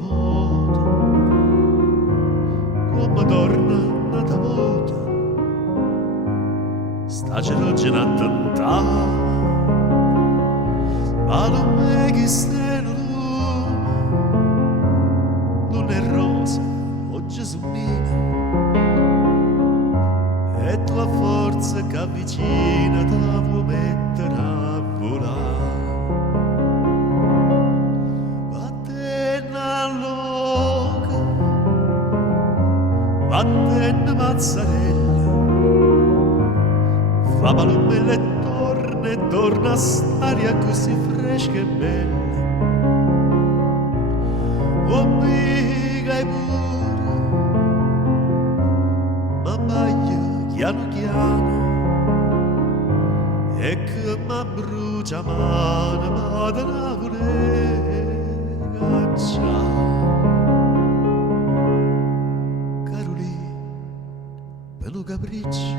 volta, come torna nata volta, sta ceroggia attentata, ma non è che steno non è rosa, oggi sommina, e tua forza che avvicina te può mettere a volare. Vattene mazzarella, fa palomelle e torna a st'aria così fresca e bella. Oh, mica è pure, ma baglia chiano chiano, e che mi brucia mano, ma da Napoli caccia. Capricci,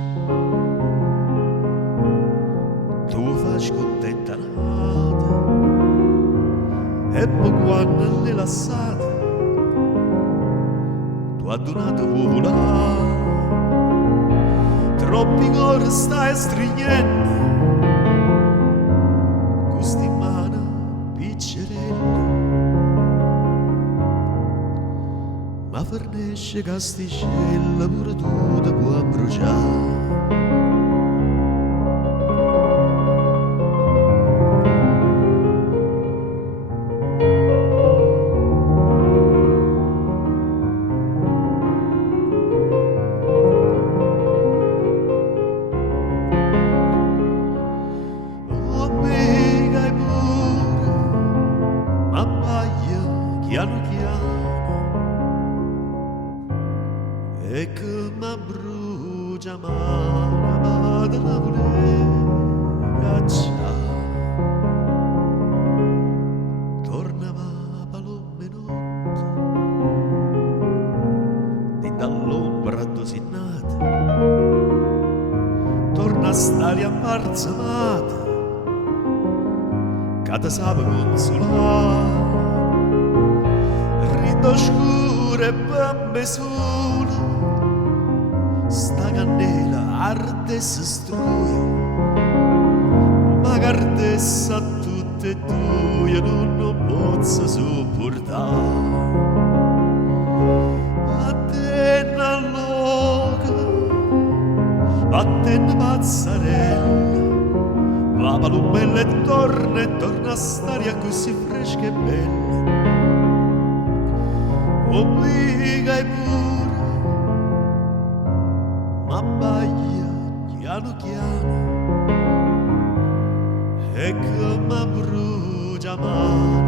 tu fai contenta nata, e poi quando l'hai lassata, tu hai donato volare, troppi cuori stai stringendo, questi mano piccerella, ma fornisce casticella pure tu ti puoi bruciare. Oh, mica è pure, ma baglia chiano chiano, e che mi brucia mano da Napoli caccia. Tornava palome notte di dall'ombra dosinata, torna a stare ammarzamata che ti sape consolare, rido scuro e bambe sola, sta candela ardesse strui, ma cardessa a tutte e due non posso sopportare. Vattene loca, vattene mazzarella, va palumella e torna a stare così fresca e bella. Oh, mica è pure, ma baglia chiano chiano, e che mi brucia mano.